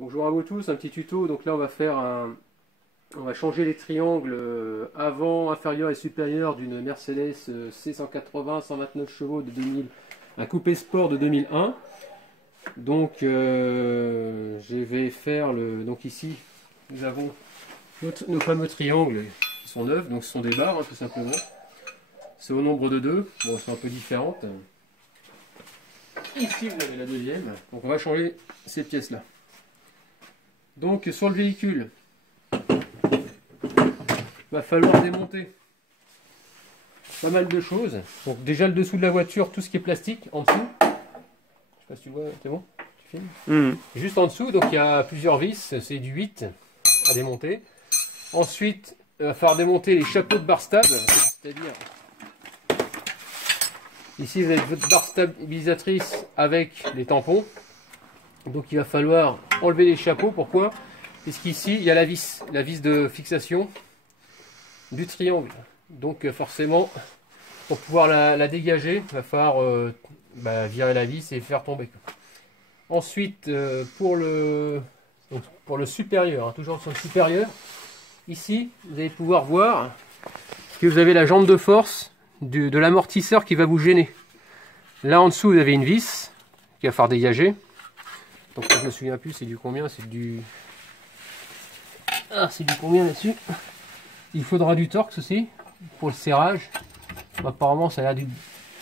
Bonjour à vous tous, un petit tuto. Donc là on va changer les triangles avant, inférieur et supérieur d'une Mercedes C180 129 chevaux de 2000, un coupé sport de 2001. Donc je vais faire donc ici nous avons nos fameux triangles qui sont neufs, donc ce sont des barres tout simplement. C'est au nombre de deux, bon elles sont un peu différentes. Ici vous avez la deuxième, donc on va changer ces pièces là. Donc sur le véhicule, va falloir démonter pas mal de choses. Donc déjà le dessous de la voiture, tout ce qui est plastique en dessous. Je sais pas si tu vois, c'est bon? Tu filmes? Juste en dessous, donc il y a plusieurs vis, c'est du 8 à démonter. Ensuite, il va falloir démonter les chapeaux de barre stable, c'est-à-dire ici vous avez votre barre stabilisatrice avec les tampons. Donc il va falloir enlever les chapeaux. Pourquoi? Puisqu'ici il y a la vis de fixation du triangle. Donc forcément, pour pouvoir la dégager, il va falloir virer la vis et faire tomber. Ensuite, pour le supérieur, toujours sur le supérieur, ici vous allez pouvoir voir que vous avez la jambe de force de l'amortisseur qui va vous gêner. Là en dessous vous avez une vis qui va falloir dégager. Donc je me souviens plus, c'est du combien? C'est du... Ah, c'est du combien là-dessus? Il faudra du torx aussi pour le serrage. Apparemment ça a l'air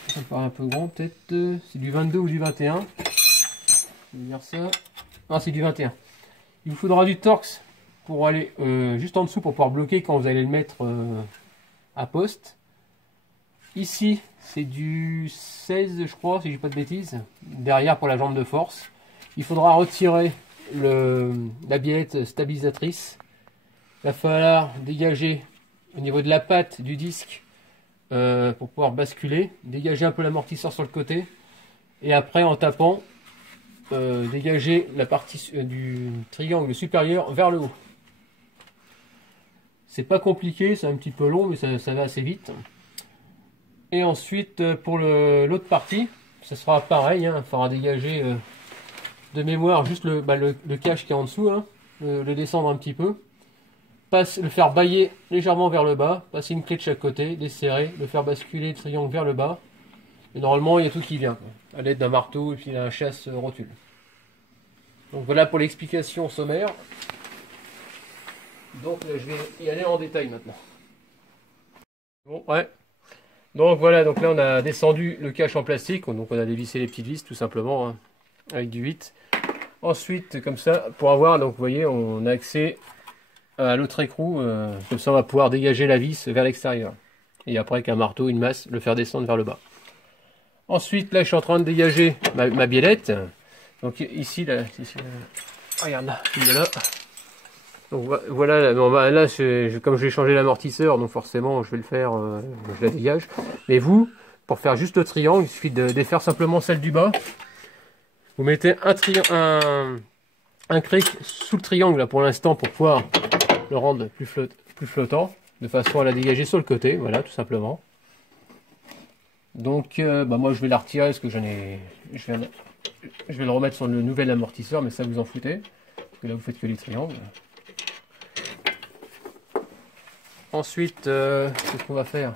ça paraît un peu grand, peut-être c'est du 22 ou du 21. Je vais dire ça. Ah, c'est du 21. Il vous faudra du torx pour aller juste en dessous pour pouvoir bloquer quand vous allez le mettre à poste. Ici c'est du 16 je crois, si je dis pas de bêtises. Derrière pour la jambe de force. Il faudra retirer la biellette stabilisatrice. Il va falloir dégager au niveau de la patte du disque pour pouvoir basculer. Dégager un peu l'amortisseur sur le côté. Et après en tapant, dégager la partie du triangle supérieur vers le haut. C'est pas compliqué, c'est un petit peu long mais ça va assez vite. Et ensuite pour l'autre partie, ça sera pareil, il faudra dégager de mémoire juste le cache qui est en dessous, le descendre un petit peu, le faire bailler légèrement vers le bas, passer une clé de chaque côté, desserrer, le faire basculer le triangle vers le bas, et normalement il y a tout qui vient, à l'aide d'un marteau et puis d'un chasse rotule. Donc voilà pour l'explication sommaire. Donc là, je vais y aller en détail maintenant. Bon, ouais. Donc voilà, donc là on a descendu le cache en plastique, donc on a dévissé les petites vis tout simplement, avec du 8. Ensuite, comme ça, pour avoir, donc vous voyez, on a accès à l'autre écrou, comme ça on va pouvoir dégager la vis vers l'extérieur. Et après, avec un marteau, une masse, le faire descendre vers le bas. Ensuite, là, je suis en train de dégager ma biellette. Donc ici, là, regarde là, là. Donc voilà, là, comme j'ai changé l'amortisseur, donc forcément, je vais le faire, je la dégage. Mais vous, pour faire juste le triangle, il suffit de défaire simplement celle du bas. Vous mettez un cric sous le triangle là, pour l'instant pour pouvoir le rendre plus flottant, de façon à la dégager sur le côté, voilà tout simplement. Donc moi je vais la retirer parce que je vais le remettre sur le nouvel amortisseur, mais ça vous en foutez, parce que là vous faites que les triangles. Ensuite, qu'est-ce qu'on va faire?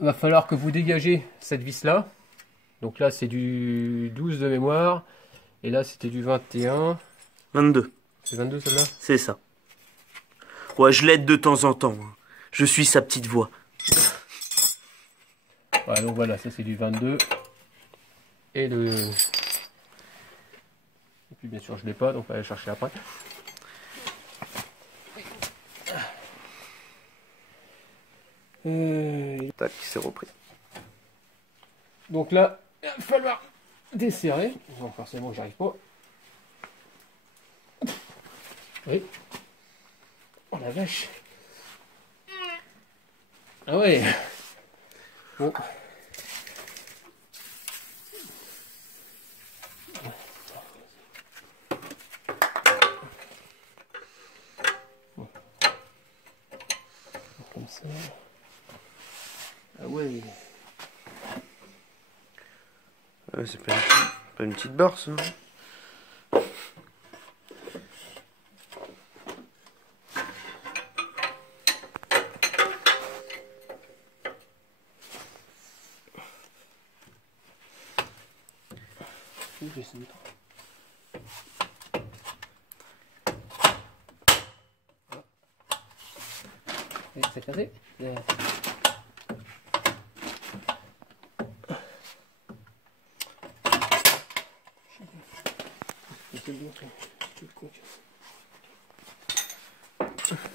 Il va falloir que vous dégagez cette vis là. Donc là c'est du 12 de mémoire. Et là c'était du 21. 22. C'est 22 celle-là? C'est ça. Ouais, je l'aide de temps en temps. Je suis sa petite voix. Ouais, donc voilà, ça c'est du 22. Et puis bien sûr je l'ai pas, donc on va aller chercher après. Tac, c'est repris. Donc là, il va falloir desserrer. Donc forcément, j'arrive pas. Oui. Oh la vache. Ah ouais. Bon. Comme ça. Ah ouais. Ouais, c'est pas une petite barre ça. descendre. Et c'est cassé.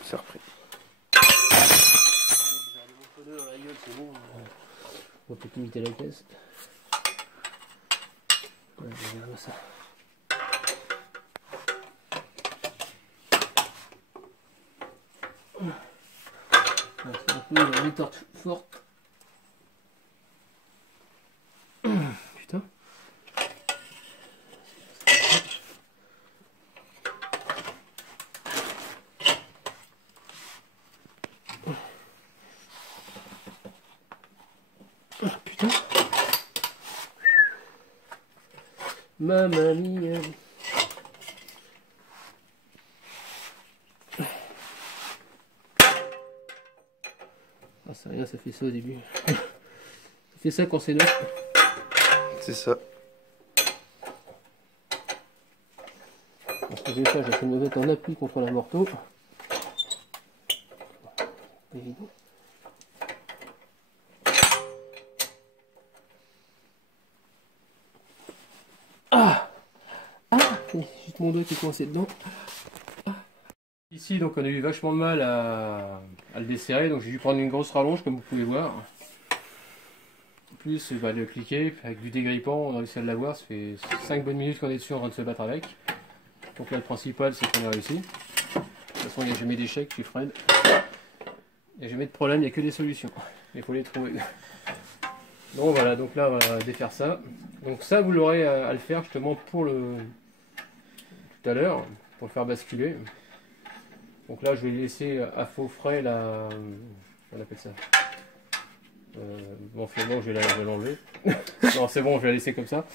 C'est repris. C'est bon. On peut limiter la caisse. Ouais, regarde ça. C'est un peu une torche forte. Putain. Putain. Mamma mia. Ah, c'est rien, ça fait ça au début. Ça fait ça quand c'est neuf. C'est ça. Ce que je vais faire, je vais me mettre un appui contre la morteau. Évident. Ah, c'est juste mon doigt qui est coincé dedans. Ici, donc, on a eu vachement de mal à le desserrer, donc j'ai dû prendre une grosse rallonge, comme vous pouvez voir. En plus, le cliquer avec du dégrippant, on a réussi à l'avoir. Ça fait 5 bonnes minutes qu'on est dessus en train de se battre avec. Donc là, le principal, c'est qu'on a réussi. De toute façon, il n'y a jamais d'échec chez Fred. Il n'y a jamais de problème, il n'y a que des solutions. Il faut les trouver. Donc voilà, donc là, on va défaire ça. Donc ça, vous l'aurez à le faire justement pour le... tout à l'heure, pour le faire basculer. Donc là, je vais laisser à faux frais la... on appelle ça. Bon, finalement, je vais l'enlever. Non, c'est bon, je vais la laisser comme ça.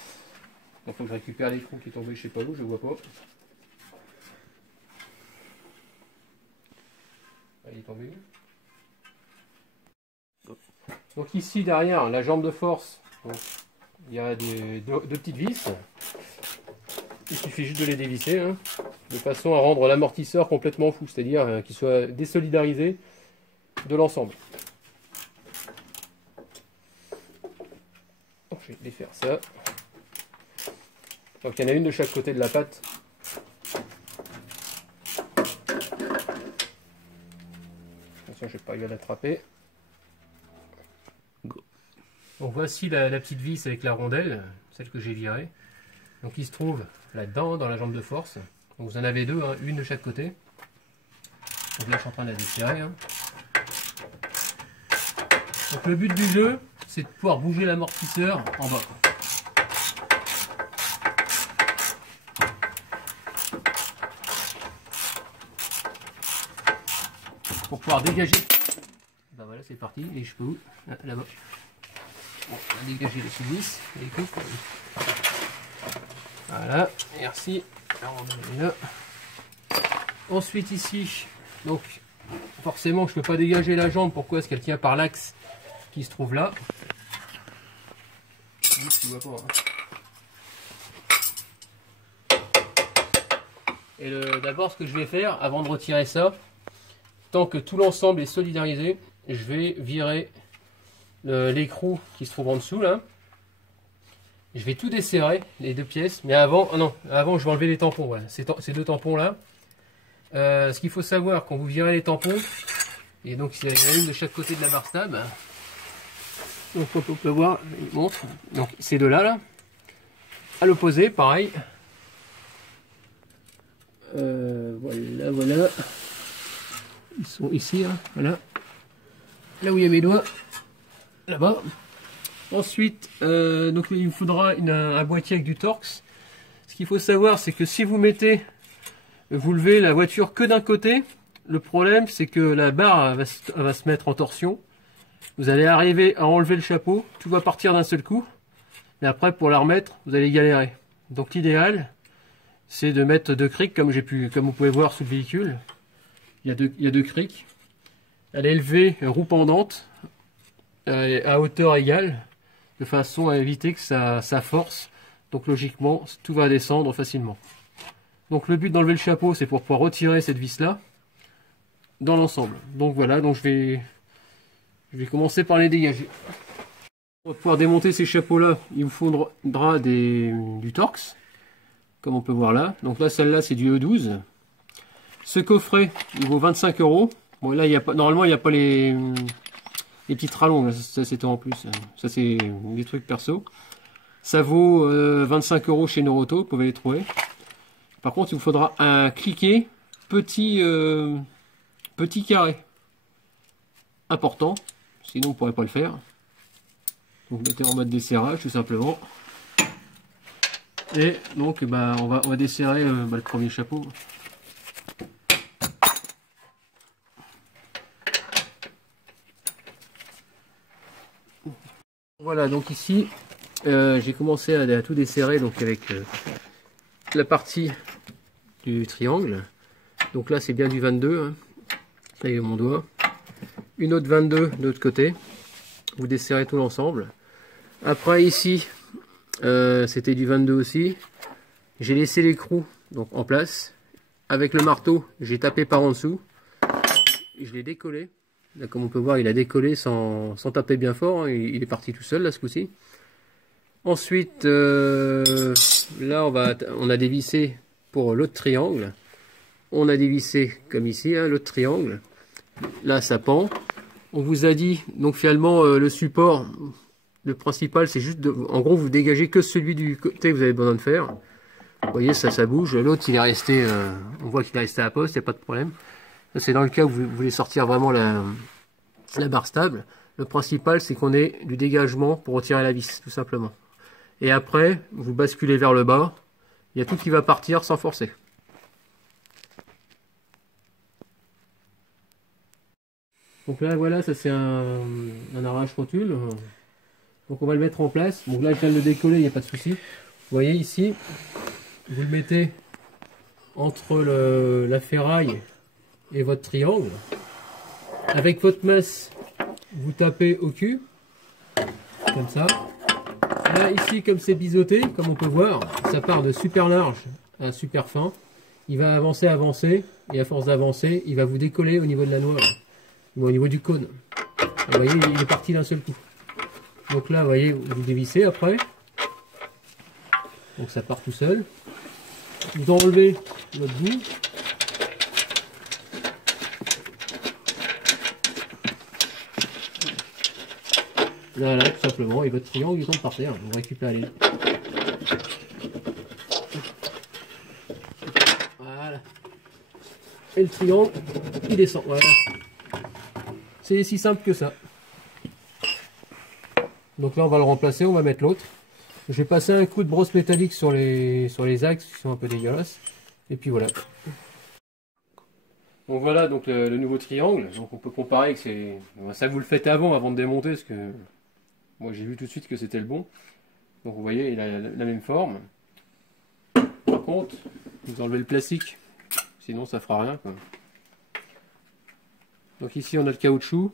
Il faut que je récupère l'écrou qui est tombé, je sais pas où, je le vois pas. Il est tombé où? Donc ici, derrière, la jambe de force, donc, il y a deux petites vis. Il suffit juste de les dévisser, hein, de façon à rendre l'amortisseur complètement fou, c'est-à-dire qu'il soit désolidarisé de l'ensemble. Je vais défaire ça. Donc il y en a une de chaque côté de la patte. Attention, je n'ai pas eu à l'attraper. Donc voici la petite vis avec la rondelle, celle que j'ai virée. Donc il se trouve là-dedans, dans la jambe de force. Donc vous en avez deux, hein, une de chaque côté. Donc là je suis en train de la desserrer. Hein. Donc le but du jeu, c'est de pouvoir bouger l'amortisseur en bas. Pour pouvoir dégager. Ben voilà, c'est parti. Et je peux où? Là-bas. Bon, on va dégager les vis. Les coupes. Voilà, merci. Alors, on met là. Ensuite ici, donc forcément je ne peux pas dégager la jambe. Pourquoi? Parce qu'elle tient par l'axe qui se trouve là. Tu vois pas, hein. Et d'abord, ce que je vais faire avant de retirer ça, tant que tout l'ensemble est solidarisé, je vais virer l'écrou qui se trouve en dessous là. Je vais tout desserrer, les deux pièces, mais avant, non, avant je vais enlever les tampons, voilà, ces deux tampons là. Ce qu'il faut savoir quand vous virez les tampons, et donc il y en a une de chaque côté de la barre stab. Donc on peut voir, je montre. Donc ces deux là, à l'opposé, pareil. Voilà. Ils sont ici, hein, voilà. Là où il y a mes doigts, là-bas. Ensuite, donc il me faudra un boîtier avec du Torx. Ce qu'il faut savoir, c'est que si vous levez la voiture que d'un côté, le problème c'est que la barre va se mettre en torsion. Vous allez arriver à enlever le chapeau, tout va partir d'un seul coup. Mais après, pour la remettre, vous allez galérer. Donc l'idéal, c'est de mettre deux crics, comme vous pouvez voir sous le véhicule. Il y a deux crics. Elle est élevée, roue pendante, à hauteur égale, de façon à éviter que ça force Donc logiquement, tout va descendre facilement. Donc le but d'enlever le chapeau, c'est pour pouvoir retirer cette vis là dans l'ensemble. Donc voilà, donc je vais commencer par les dégager. Pour pouvoir démonter ces chapeaux là, il vous faudra du Torx, comme on peut voir là. Donc là, celle-là, c'est du E12. Ce coffret, il vaut 25 €. Bon là, il y a pas, normalement, il n'y a pas les petites rallonges, ça c'était en plus. Ça c'est des trucs perso. Ça vaut 25 € chez Noroto, vous pouvez les trouver. Par contre, il vous faudra un cliquet petit carré important, sinon vous ne pourrez pas le faire. Donc mettez en mode desserrage tout simplement. Et donc on va desserrer le premier chapeau. Voilà, donc ici j'ai commencé à tout desserrer donc avec la partie du triangle. Donc là c'est bien du 22, hein, avec mon doigt. Une autre 22 de l'autre côté. Vous desserrez tout l'ensemble. Après ici c'était du 22 aussi. J'ai laissé l'écrou donc en place. Avec le marteau j'ai tapé par en dessous. Et je l'ai décollé. Là, comme on peut voir, il a décollé sans taper bien fort, hein. Il est parti tout seul là ce coup-ci. Ensuite, là on a dévissé pour l'autre triangle. On a dévissé comme ici, hein, l'autre triangle. Là ça pend. On vous a dit, donc finalement le support, le principal c'est juste, en gros vous dégagez que celui du côté que vous avez besoin de faire. Vous voyez, ça bouge. L'autre il est resté, on voit qu'il est resté à poste, il n'y a pas de problème. C'est dans le cas où vous voulez sortir vraiment la barre stable. Le principal, c'est qu'on ait du dégagement pour retirer la vis, tout simplement. Et après, vous basculez vers le bas. Il y a tout qui va partir sans forcer. Donc là, voilà, ça c'est un arrache-rotule. Donc on va le mettre en place. Donc là, je viens de le décoller, il n'y a pas de souci. Vous voyez ici, vous le mettez entre la ferraille et votre triangle. Avec votre masse, vous tapez au cul, comme ça. Là, ici, comme c'est biseauté, comme on peut voir, ça part de super large à super fin. Il va avancer, et à force d'avancer, il va vous décoller au niveau de la noix, au niveau du cône. Vous voyez, il est parti d'un seul coup. Donc là, vous voyez, vous dévissez après. Donc ça part tout seul. Vous enlevez votre bout. Là, tout simplement, et votre triangle il tombe par terre, vous récupérez. Voilà. Et le triangle, il descend. Voilà. C'est si simple que ça. Donc là, on va le remplacer, on va mettre l'autre. Je vais passer un coup de brosse métallique sur les axes qui sont un peu dégueulasses. Et puis voilà. Donc voilà donc le nouveau triangle. Donc on peut comparer que c'est. Ça vous le faites avant de démonter, parce que moi j'ai vu tout de suite que c'était le bon. Donc vous voyez, il a la même forme. Par contre, vous enlevez le plastique, sinon ça fera rien, quoi. Donc ici on a le caoutchouc.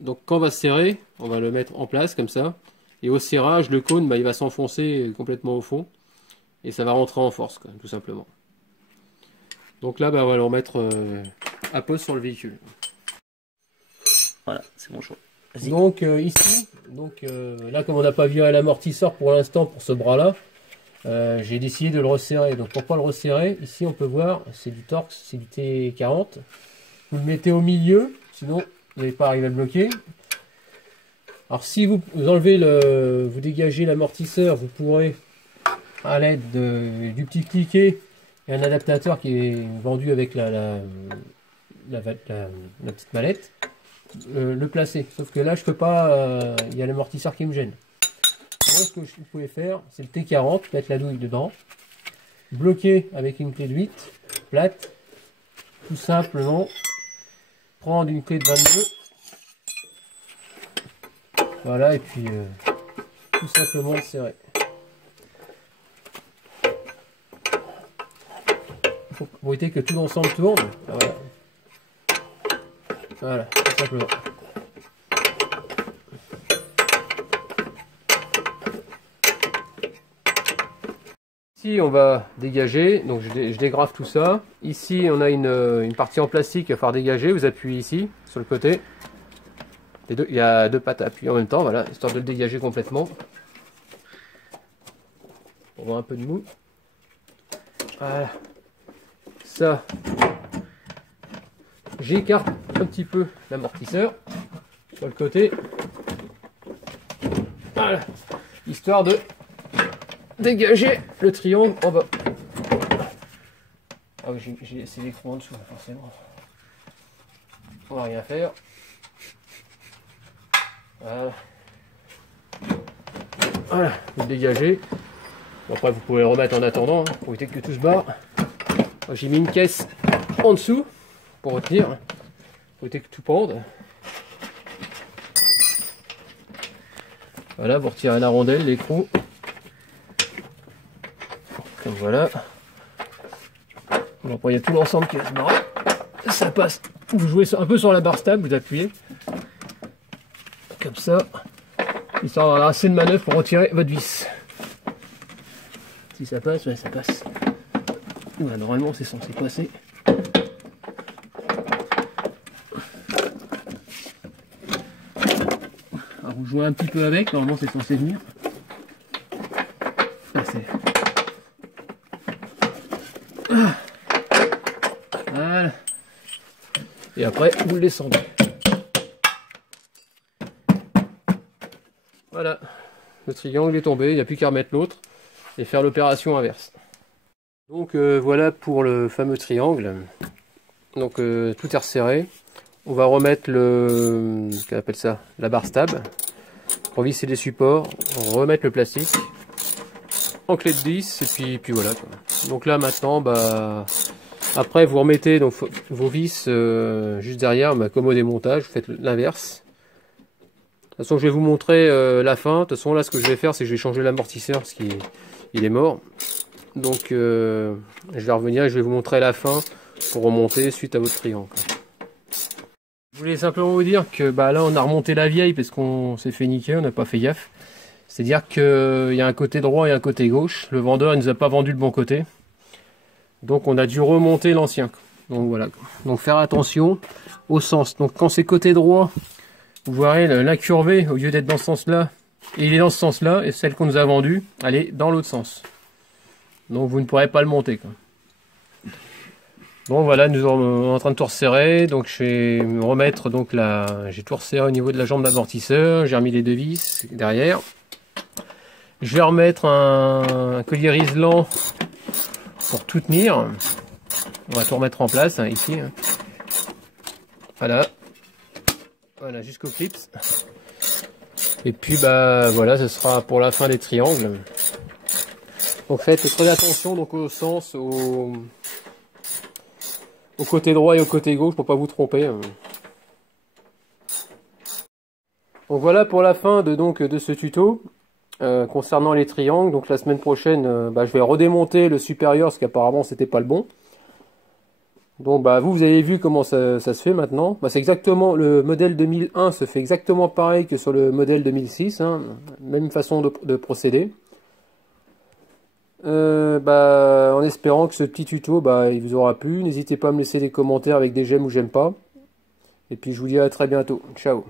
Donc quand on va se serrer, on va le mettre en place comme ça. Et au serrage, le cône, il va s'enfoncer complètement au fond. Et ça va rentrer en force, quoi, tout simplement. Donc là, on va le remettre à pose sur le véhicule. Voilà, c'est mon choix. Donc ici, là comme on n'a pas viré l'amortisseur pour l'instant pour ce bras-là, j'ai décidé de le resserrer. Donc pour pas le resserrer, ici on peut voir, c'est du Torx, c'est du T40. Vous le mettez au milieu, sinon vous n'allez pas arriver à le bloquer. Alors si vous enlevez vous dégagez l'amortisseur, vous pourrez, à l'aide du petit cliquet et un adaptateur qui est vendu avec la petite mallette, le placer. Sauf que là je peux pas, il y a l'amortisseur qui me gêne. Donc ce que vous pouvez faire, c'est le T40, mettre la douille dedans, bloquer avec une clé de 8 plate, tout simplement prendre une clé de 22. Voilà, et puis tout simplement serrer. Il faut pour éviter que tout l'ensemble tourne. Voilà. Voilà, tout simplement. Ici on va dégager, donc je dégrafe tout ça. Ici on a une partie en plastique à faire dégager, vous appuyez ici sur le côté. Il y a deux pattes à appuyer en même temps, voilà, histoire de le dégager complètement. On voit un peu de mou. Voilà. Ça, j'écarte un petit peu l'amortisseur sur le côté. Voilà. Histoire de dégager le triangle en bas. Ah oui, j'ai laissé l'écran en dessous, forcément. On va rien faire. Voilà. Voilà, vous le dégagez. Bon, après, vous pouvez le remettre en attendant, hein, pour éviter que tout se barre. J'ai mis une caisse en dessous pour retenir, pour éviter que tout pende. Voilà, vous retirez la rondelle, l'écrou. Comme voilà. Bon, après, il y a tout l'ensemble qui va se barrer. Ça passe. Vous jouez un peu sur la barre stable, vous appuyez. Comme ça. Histoire d'avoir assez de manœuvre pour retirer votre vis. Si ça passe, ouais, ça passe. Ouais, normalement, c'est censé passer. Alors, vous jouez un petit peu avec, normalement, c'est censé venir. Passer. Voilà. Et après, vous le descendez. Voilà. Le triangle est tombé, il n'y a plus qu'à remettre l'autre et faire l'opération inverse. Donc voilà pour le fameux triangle. Donc tout est resserré. On va remettre le, qu'on appelle ça, la barre stable, revisser les supports, remettre le plastique en clé de 10 et puis voilà quoi. Donc là maintenant, bah après vous remettez donc vos vis juste derrière, bah, comme au démontage, vous faites l'inverse. De toute façon, je vais vous montrer la fin. De toute façon, là, ce que je vais faire, c'est que je vais changer l'amortisseur parce qu'il est mort. Donc, je vais revenir et je vais vous montrer la fin pour remonter suite à votre triangle. Je voulais simplement vous dire que bah, là, on a remonté la vieille parce qu'on s'est fait niquer, on n'a pas fait gaffe. C'est-à-dire qu'il y a un côté droit et un côté gauche. Le vendeur, il nous a pas vendu le bon côté. Donc, on a dû remonter l'ancien. Donc, voilà. Donc, faire attention au sens. Donc, quand c'est côté droit, vous verrez l'incurvé, au lieu d'être dans ce sens-là, et il est dans ce sens-là, et celle qu'on nous a vendue, elle est dans l'autre sens. Donc vous ne pourrez pas le monter, quoi. Bon voilà, nous sommes en train de tout resserrer, donc je vais me remettre, donc là, j'ai tout resserré au niveau de la jambe d'amortisseur, j'ai remis les deux vis derrière. Je vais remettre un collier riselant pour tout tenir. On va tout remettre en place, hein, ici. Voilà. Voilà, jusqu'au clips. Et puis bah voilà, ce sera pour la fin des triangles. Donc faites très attention donc au sens, au côté droit et au côté gauche pour pas vous tromper. Donc voilà pour la fin de ce tuto concernant les triangles. Donc la semaine prochaine, bah, je vais redémonter le supérieur parce qu'apparemment c'était pas le bon. Donc bah vous avez vu comment ça se fait maintenant. Bah, c'est exactement le modèle 2001 se fait exactement pareil que sur le modèle 2006, hein, même façon de procéder. Bah, en espérant que ce petit tuto bah, il vous aura plu. N'hésitez pas à me laisser des commentaires avec des j'aime ou j'aime pas. Et puis je vous dis à très bientôt. Ciao.